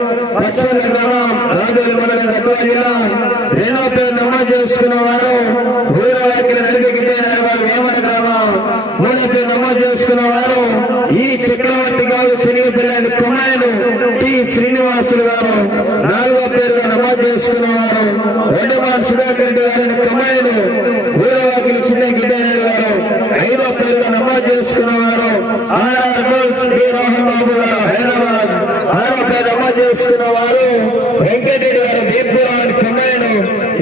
పచ్చల గ్రామం రాజుల మండలం గద్వాల జిల్లా రెండో పేరు నమోదు చేసుకున్న వారు వారు వేమన గ్రామం? మూడో పేరు నమోదు చేసుకున్న వారు ఈ చక్రవర్తి గారు శనిగిపల్లి కుమారుడు టి శ్రీనివాసులు గారు. నాలుగో పేరుగా నమోదు చేసుకున్న వారు రెండవ సుధాకర్ రెడ్డి గారిని కుమారుడు ఊరవాకిల చిన్న గారు. ఐదో పేరుగా నమోదు చేసుకున్న వారు ఆర్ఆర్ రోహన్ బాబు గారు హైదరాబాద్ ఆరో పేరు నమోదు చేసుకున్న వారు వెంకటరెడ్డి గారు దీపురాడు కమ్మాయిను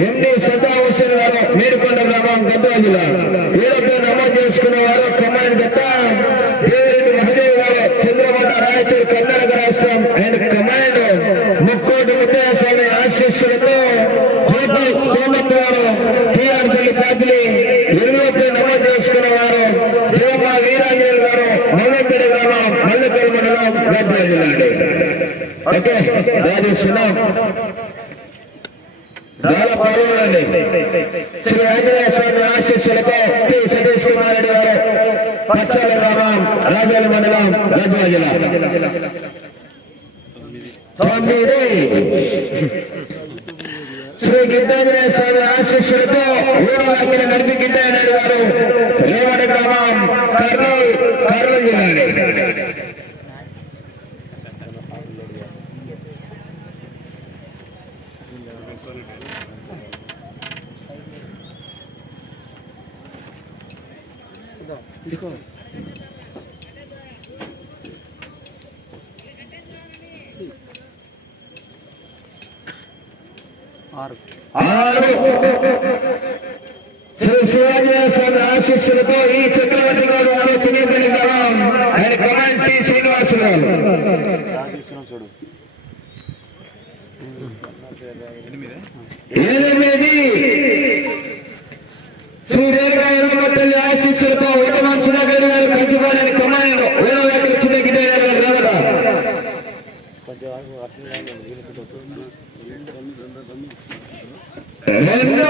ఎండి సదాహుసేన్ గారు మేడికొండ గ్రామం గద్వాల జిల్లా. వీళ్ళతో నమోదు చేసుకున్న వారు కమ్మాయిని గట్ట దేవిరెడ్డి మహదేవ్ గారు చంద్రబాబు రాయచూరు కర్ణాటక రాష్ట్రం ఆయన కమాండ్ ముక్కోటి ముద్దయ్య స్వామి ఆశీస్సులతో హోటల్ సోమత్ గారు టిఆర్ పల్లి పాపిలి ఎనిమిదో పేరు నమోదు చేసుకున్న వారు జీవమ్మ వీరాంజనేయులు గారు మల్లెపేట గ్రామం మల్లెపేట మండలం గద్వాల జిల్లా అండి ఓకే రాజేస్తున్నాం చాలా పాల్గొనండి శ్రీ ఆంజనేయ స్వామి ఆశీస్సులతో పి సతీష్ కుమార్ రెడ్డి గారు పచ్చాల గ్రామం రాజాల మండలం గద్వాల జిల్లా తొమ్మిది శ్రీ గిద్దాంజనేయ స్వామి ఆశీస్సులతో ఊరవాకిన నడిపి గిడ్డాయనాయుడు గారు రేవడ గ్రామం కర్నూలు కర్నూలు జిల్లా అండి. ఆరు. శ్రీ శివాజీ ఆశీస్సులతో ఈ చక్రవర్తి గారు ఆలోచన ఆయన కమాండ్ టి శ్రీనివాసరావు. ఎనిమిది. శ్రీ రేణుగాయలమ్మ తల్లి ఆశీస్సులతో ఓటమాన్ సుధాకర్ గారు కంచుకోవాలని కమాండ్ వేరే వ్యక్తులు చిన్న గిడ్డ గారు రావదా రెండు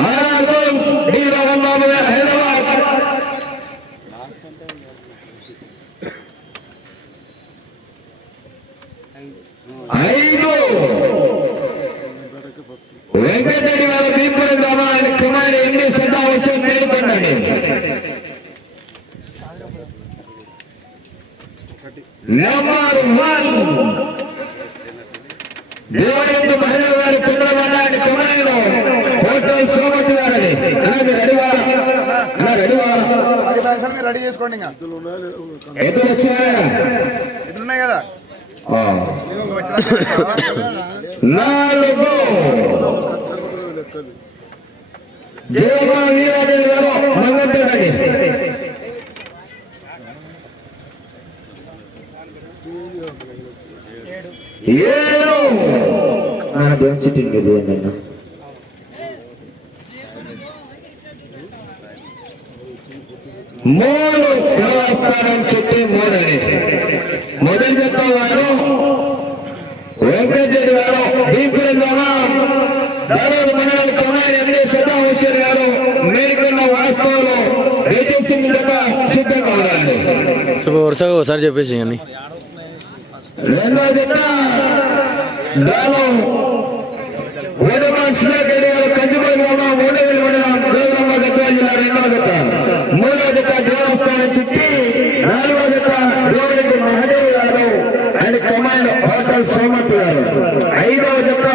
RR bowls D Rohan Babu గారు హైదరాబాద్ ఐదు వెంకటరెడ్డి గారు బీపురం గ్రామం ఆయన కుమారుడు ఎండి సదా విషయం పేర్కొన్నాడు నెంబర్ వన్ దేవరెడ్డి మహిళ గారి చంద్రబాబు నాయుడు హోటల్ సోమతి గారని అలాగే రెడీవారా అలా రెడీవారా పది లక్షలు మీరు రెడీ చేసుకోండి ఇంకా ఎదురు వచ్చినాయా ఇట్లున్నాయి కదా నాలుగు. జయమ్మ వీరాదేవి గారు మంగంపేటని ఏడు. నా దెంచిటింగ్ ఇది నిన్న మూడు దేవస్థానం చుట్టూ మూడని మొదటి చెత్త వారు వెంకటరెడ్డి గారు దీపురం గ్రామం దాదాపు మండలం కుమార్ ఎండి సదా గారు మేలుకున్న వాస్తవంలో రేచేసింగ్ జత సిద్ధంగా ఉండాలి వరుసగా ఒకసారి చెప్పేసి అని రెండో జత దాను వేదమాన్ సుధాకర్ గారు కంచుపల్లి గ్రామం మూడవేలు మండలం గద్వాల జిల్లా రెండో జత. మూడో జత దేవస్థానం నాలుగో జత మహదేవ్ గారు అండ్ కమాండ్ హోటల్ సోమత్ గారు. ఐదవ జత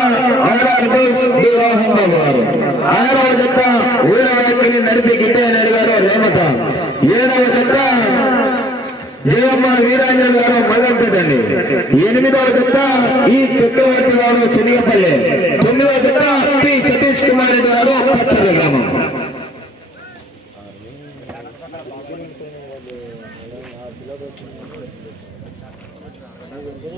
ఆర్ఆర్ బోస్ డి గారు. ఆరవ జత ఊరవాకిని నడిపి గిడ్డయ్య గారు రేమత ఏడవ జత జయమ్మ వీరాంజన గారు మల్లంపేటండి ఎనిమిదవ చెత్త ఈ చక్రవర్తి గారు శనిగపల్లె.